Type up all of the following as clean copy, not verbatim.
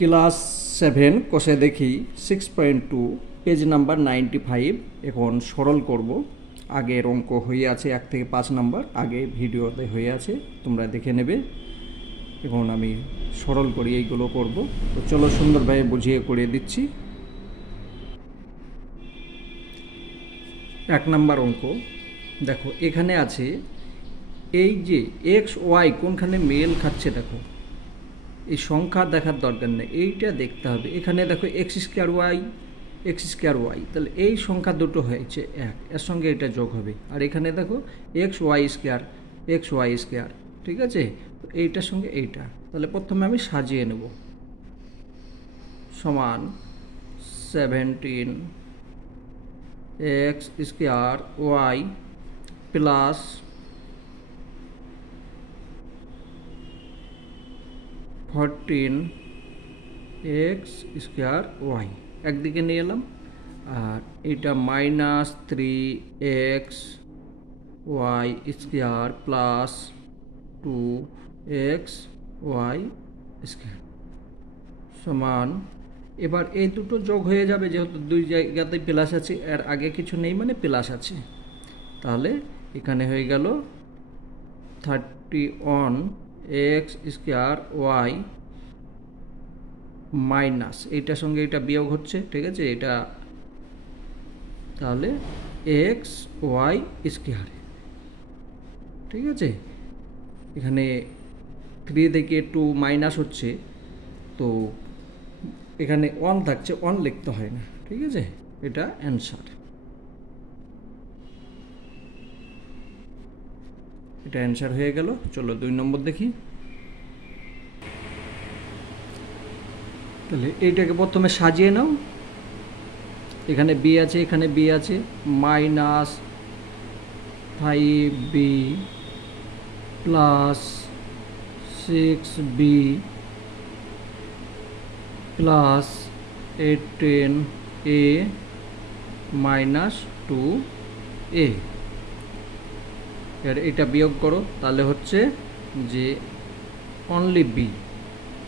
Class 7 কোষে দেখি 6.2 page number 95 এখন সরল করব। আগের অঙ্ক হয়ে আছে 1 থেকে 5 নাম্বার আগে ভিডিওতে হয়ে আছে, তোমরা দেখে নেবে। এখন আমি সরল করি, এইগুলো করব। তো চলো সুন্দরভাবে বুঝিয়ে করে দিচ্ছি। 1 নাম্বার অঙ্ক দেখো, এখানে আছে এই যে এক্স ওয়াই কোনখানে মেল খাচ্ছে, দেখো এই সংখ্যা দেখার দরকার নেই, এইটা দেখতে হবে। এখানে দেখো এক্স স্কোয়ার ওয়াই, তাহলে এই সংখ্যা দুটো হয়েছে এক, এর সঙ্গে এটা যোগ হবে। আর এখানে দেখো এক্স ওয়াই স্কোয়ার, ঠিক আছে? তো এইটার সঙ্গে এইটা, তাহলে প্রথমে আমি সাজিয়ে নেব। সমান 17 X square Y plus 14 X square Y একদিকে নিয়ে এলাম, আর এটা minus 3 X Y square plus 2 X Y square সমান, এবার এই দুটো যোগ হয়ে যাবে, যেহেতু দুই জায়গাতে প্লাস আছে, এর আগে কিছু নেই মানে প্লাস আছে। তাহলে এখানে হয়ে গেল 31 এক্স স্কোয়ার ওয়াই মাইনাস এইটার সঙ্গে এটা বিয়োগ হচ্ছে, ঠিক আছে? এটা তাহলে এক্স ওয়াই স্কোয়ার, ঠিক আছে? এখানে 3 থেকে 2 মাইনাস হচ্ছে, তো এখানে 1 থাকছে, 1 লিখতে হয় না, ঠিক আছে? এটা অ্যান্সার, এটা অ্যান্সার হয়ে গেল। চলো 2 নম্বর দেখি। তাহলে এইটাকে প্রথমে সাজিয়ে নাও। এখানে বি আছে, এখানে বি আছে, minus 5b plus 6b plus 18a minus 2a। এর এটা বিয়োগ করো, তাহলে হচ্ছে যে অনলি বি,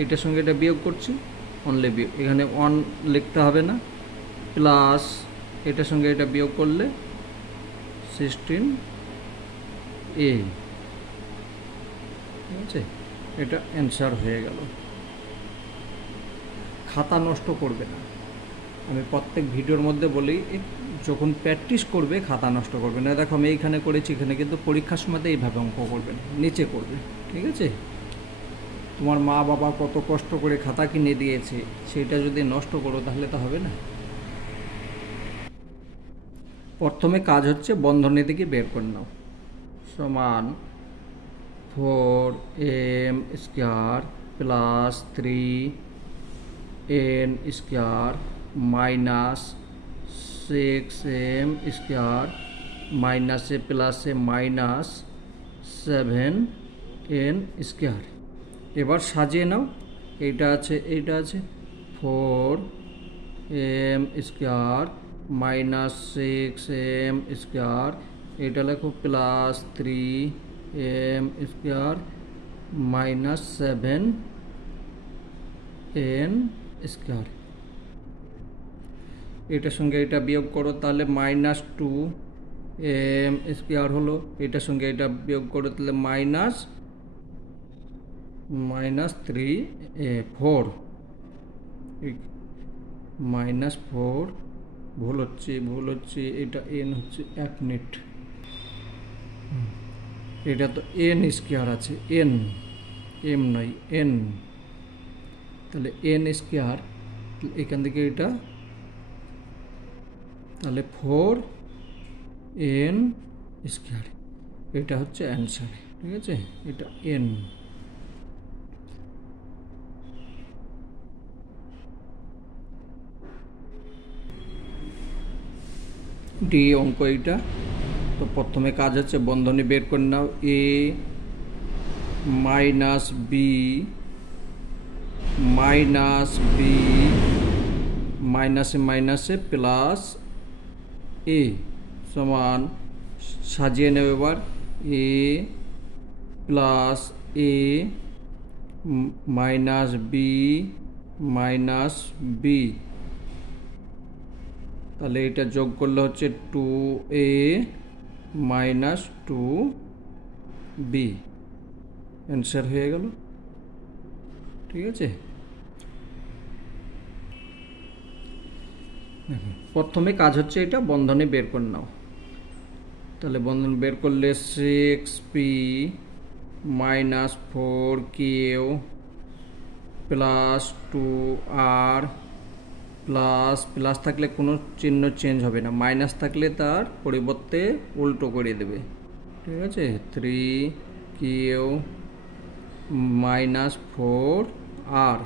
এইটার সঙ্গে এটা বিয়োগ করছি, অনলি বি, এখানে 1 লিখতে হবে না, প্লাস এটার সঙ্গে এটা বিয়োগ করলে 16a, ঠিক আছে? এটা অ্যান্সার হয়ে গেল। খাতা নষ্ট করবে না, আমি প্রত্যেক ভিডিওর মধ্যে বলি, যখন প্র্যাকটিস করবে খাতা নষ্ট করবে না। দেখো আমি এইখানে করেছি, এখানে কিন্তু পরীক্ষার সময়তে এইভাবে অঙ্ক করবেন, নিচে করবে, ঠিক আছে? তোমার মা বাবা কত কষ্ট করে খাতা কিনে দিয়েছে, সেটা যদি নষ্ট করো তাহলে তো হবে না। প্রথমে কাজ হচ্ছে বন্ধনী থেকে বের করে নাও। সমান 4m square plus 3n square minus 6m square মাইনাসে প্লাসে মাইনাস 7n স্কোয়ার। এবার সাজিয়ে নাও, এইটা আছে 4m square minus 6m square, এটা লেখো plus 3m square minus 7n square. এটার সঙ্গে এটা বিয়োগ করো, তাহলে মাইনাস 2m স্কোয়ার হলো, এটার সঙ্গে এটা বিয়োগ করো, তাহলে মাইনাস 4 মাইনাস 4, ভুল হচ্ছে, এটা n হচ্ছে, 1 মিনিট, এটা তো n স্কোয়ার আছে, n m নয় n, তাহলে n স্কোয়ার, এখান থেকে এটা, তাহলে 4n স্কোয়ার, এটা হচ্ছে অ্যান্সার, ঠিক আছে? এটা n। ডি অঙ্ক এইটা। তো প্রথমে কাজ হচ্ছে বন্ধনী বের করে নাও, এ মাইনাস বি মাইনাসে প্লাস এ সমান, সাজিয়ে নেব এবার, এ প্লাস এ মাইনাস বি মাইনাস বি, তাহলে এটা যোগ করলে হচ্ছে 2a মাইনাস 2b, অ্যান্সার হয়ে গেল। ঠিক আছে, প্রথমে কাজ হচ্ছে এটা বন্ধনে বের করে নাও। তাহলে বন্ধন বের করলে 6p minus 4q plus 2r plus, plus থাকলে কোনো চিহ্ন চেঞ্জ হবে না, মাইনাস থাকলে তার পরিবর্তে উল্টো করে দেবে। ঠিক আছে, 3q মাইনাস 4r।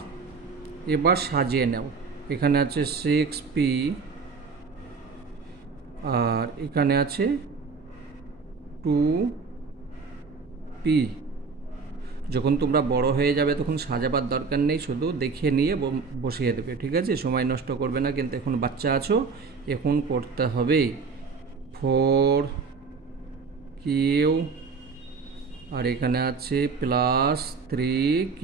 এবার সাজিয়ে নাও, এখানে আছে 6p আর এখানে আছে 2p। যখন তোমরা বড় হয়ে যাবে তখন সাজাবার দরকার নেই, শুধু দেখে নিয়ে বসিয়ে দেবে। ঠিক আছে, সময় নষ্ট করবে না, কিন্তু এখন বাচ্চা আছো, এখন করতে হবে। 4q আর এখানে আছে plus 3q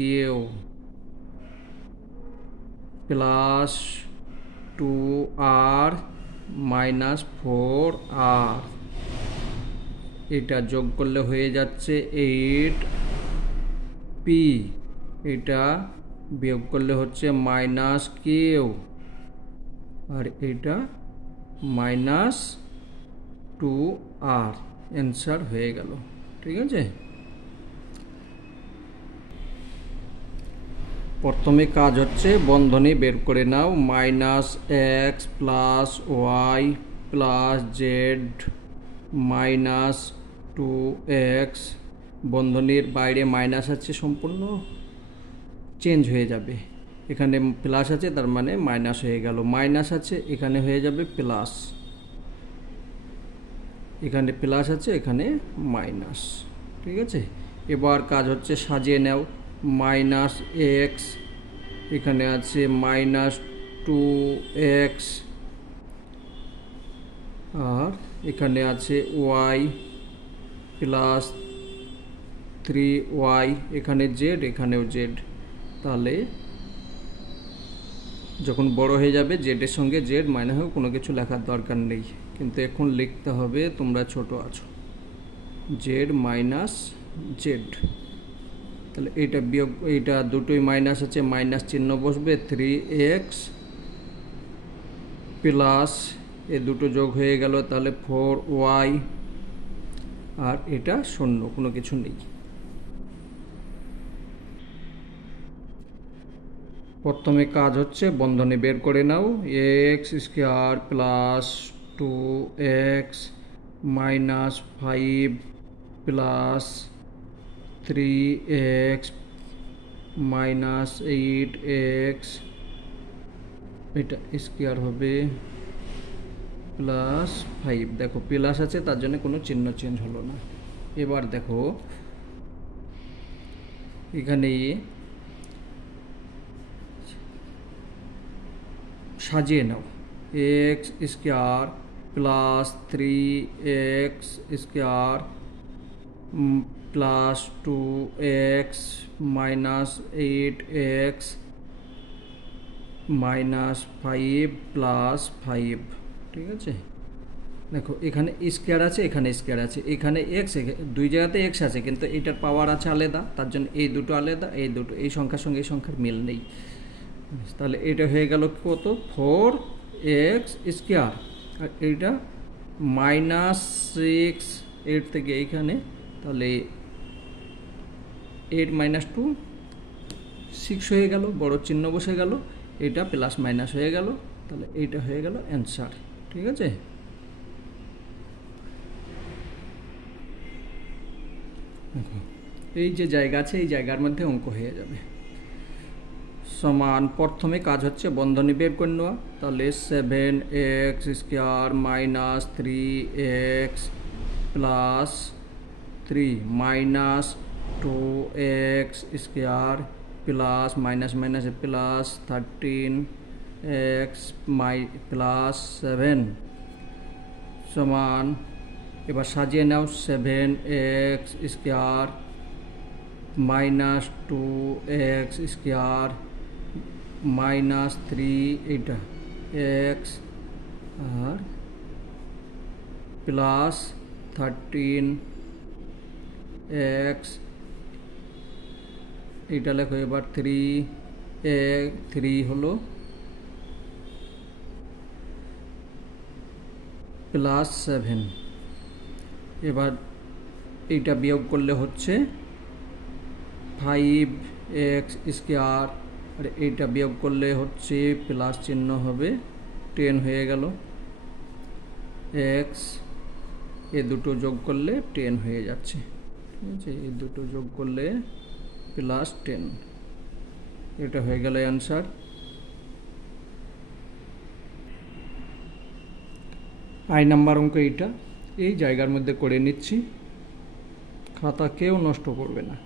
plus 2r minus 4r, এটা যোগ করলে হয়ে যাচ্ছে 8p, এটা বিয়োগ করলে হচ্ছে মাইনাস কিউ আর এটা মাইনাস 2r, অ্যান্সার হয়ে গেল। ঠিক আছে, প্রথমে কাজ হচ্ছে বন্ধনী বের করে নাও। Minus X plus Y plus Z minus 2x, বন্ধনীর বাইরে মাইনাস আছে, সম্পূর্ণ চেঞ্জ হয়ে যাবে। এখানে প্লাস আছে তার মানে মাইনাস হয়ে গেল, মাইনাস আছে এখানে হয়ে যাবে প্লাস, এখানে প্লাস আছে এখানে মাইনাস। ঠিক আছে, এবার কাজ হচ্ছে সাজিয়ে নাও। মাইনাস এক্স, এখানে আছে মাইনাস 2x আর এখানে আছে ওয়াই প্লাস 3y, এখানে জেড এখানেও জেড। তাহলে যখন বড় হয়ে যাবে জেডের সঙ্গে জেড মাইনাস হোক, কোনো কিছু লেখার দরকার নেই, কিন্তু এখন লিখতে হবে, তোমরা ছোট আছো, জেড মাইনাস জেড। তাহলে এইটা বিয়োগ, এইটা দুটোই মাইনাস আছে, মাইনাস চিহ্ন বসবে, 3x প্লাস এ দুটো যোগ হয়ে গেল, তাহলে 4y আর এটা শূন্য, কোনো কিছু নেই। প্রথমে কাজ হচ্ছে বন্ধনী বের করে নাও। X square plus 2x minus 5 plus 3x minus 8x, এটা স্কোয়ার হবে প্লাস 5। দেখো প্লাস আছে তার জন্য কোনো চিহ্ন চেঞ্জ হলো না। এবার দেখো এখানে সাজিয়ে নাও। X square plus 3x square plus 2x minus 8x minus 5 plus 5। ঠিক আছে, দেখো এখানে স্কোয়ার আছে এখানে স্কোয়ার আছে, এখানে এক্স, দুই জায়গাতে এক্স আছে কিন্তু এটার পাওয়ার আছে আলাদা, তার জন্য এই দুটো আলাদা, এই দুটো, এই সংখ্যার সঙ্গে এই সংখ্যার মিল নেই। তাহলে এটা হয়ে গেল কত, 4x স্কোয়ার, আর এইটা মাইনাস 6, 8 থেকে এইখানে, তাহলে 8 মাইনাস 2 6 হয়ে গেল, বড় চিহ্ন বসে গেল, এটা প্লাস মাইনাস হয়ে গেল, তাহলে এইটা হয়ে গেল অ্যান্সার। ঠিক আছে, এই যে জায়গা আছে এই জায়গার মধ্যে অঙ্ক হয়ে যাবে। সমান, প্রথমে কাজ হচ্ছে বন্ধনী বের করে নেওয়া। তাহলে 7x square minus 3x plus 3 minus 2x square plus minus minus plus 13x plus 7 সমান, এবার সাজিয়ে নাও। 7x square minus 2x square -3 এটা এক্স আর প্লাস 13 এক্স, এটা লেখো এবার 3 হলো প্লাস 7, এবার এইটা বিয়োগ করলে হচ্ছে 5x স্কোয়ার, আর এইটা বিয়োগ করলে হচ্ছে প্লাস চিহ্ন হবে 10 হয়ে গেল। x এ দুটো যোগ করলে 10 হয়ে যাচ্ছে, ঠিক আছে, এই দুটো যোগ করলে প্লাস 10, এটা হয়ে গেল অ্যান্সার। আই নাম্বার অঙ্ক এইটা এই জায়গার মধ্যে করে নিচ্ছি, খাতা কেউ নষ্ট করবে না।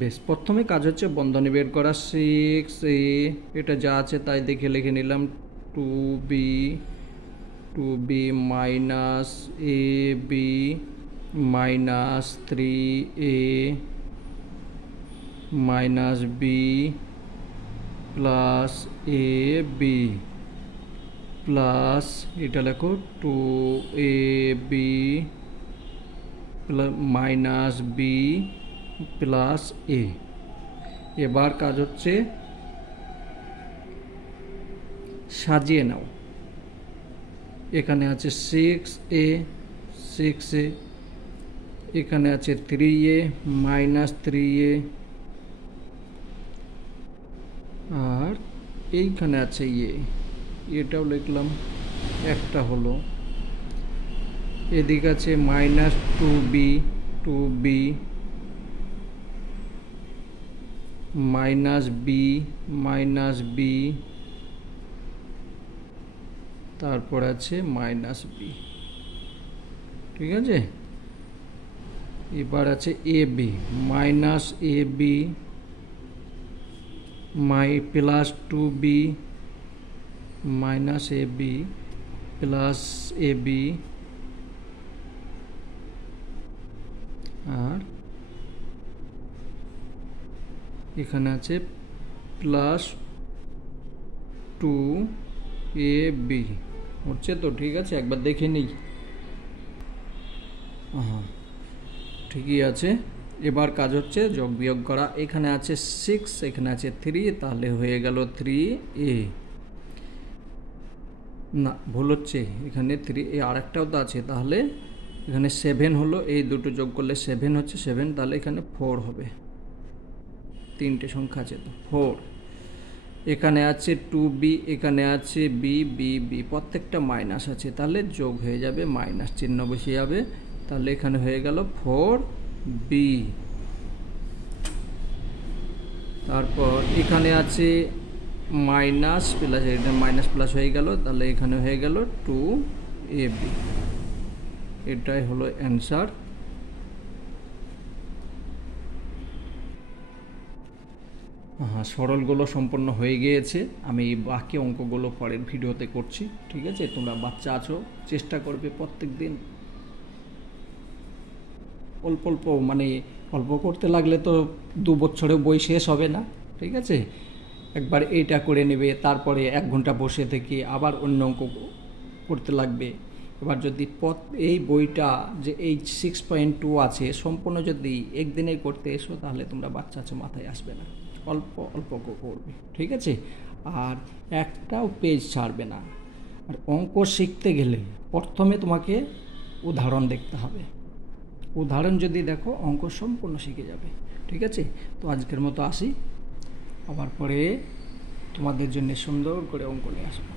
বেশ, প্রথমে কাজ হচ্ছে বন্ধনী বের করা। 6a এটা যা আছে তাই দেখে লিখে নিলাম, 2b minus ab minus 3a minus b plus ab plus এটা লেখো 2ab minus b plus a। এবার কাজ হচ্ছে সাজিয়ে নাও। এখানে আছে 6a, এখানে আছে 3a মাইনাস 3a, আর এইখানে আছে এটাও লিখলাম, একটা হলো। এদিকে আছে মাইনাস 2b মাইনাস b, তারপর আছে মাইনাস b, ঠিক আছে। এবার আছে ab minus ab plus 2b minus ab plus ab, আর এখানে আছে প্লাস 2ab হচ্ছে তো, ঠিক আছে, একবার দেখে নিই। হ্যাঁ ঠিকই আছে। এবার কাজ হচ্ছে যোগ বিয়োগ করা। এখানে আছে 6, এখানে আছে 3, তাহলে হয়ে গেল 3a। না, ভুল হচ্ছে, এখানে 3a আর একটাও তো আছে, তাহলে এখানে 7 হলো, এই দুটো যোগ করলে 7 হচ্ছে, 7 তাহলে এখানে 4 হবে, তিনটে সংখ্যা আছে তো 4। এখানে আছে 2b, এখানে আছে b, প্রত্যেকটা মাইনাস আছে, তাহলে যোগ হয়ে যাবে, মাইনাস চিহ্ন বসে যাবে, তাহলে এখানে হয়ে গেল 4b। তারপর এখানে আছে মাইনাস প্লাস, এটা মাইনাস প্লাস হয়ে গেল, তাহলে এখানে হয়ে গেল 2ab। এটাই হলো অ্যান্সার। হ্যাঁ, সরলগুলো সম্পূর্ণ হয়ে গিয়েছে, আমি বাকি অঙ্কগুলো পরের ভিডিওতে করছি, ঠিক আছে। তোমরা বাচ্চা আছো, চেষ্টা করবে প্রত্যেক দিন অল্প অল্প, মানে অল্প করতে লাগলে তো 2 বছরে বই শেষ হবে না, ঠিক আছে। একবার এইটা করে নেবে, তারপরে 1 ঘন্টা বসে থেকে আবার অন্য অঙ্ক করতে লাগবে। এবার যদি এই বইটা যে এই 6.2 আছে সম্পূর্ণ যদি একদিনে করতে এসো, তাহলে তোমরা বাচ্চা আছো, মাথায় আসবে না, অল্প অল্প করবে, ঠিক আছে। আর একটাও পেজ ছাড়বে না। আর অঙ্ক শিখতে গেলে প্রথমে তোমাকে উদাহরণ দেখতে হবে, উদাহরণ যদি দেখো অঙ্ক সম্পূর্ণ শিখে যাবে, ঠিক আছে। তো আজকের মতো আসি, আবার পরে তোমাদের জন্য সুন্দর করে অঙ্ক নিয়ে আসবো।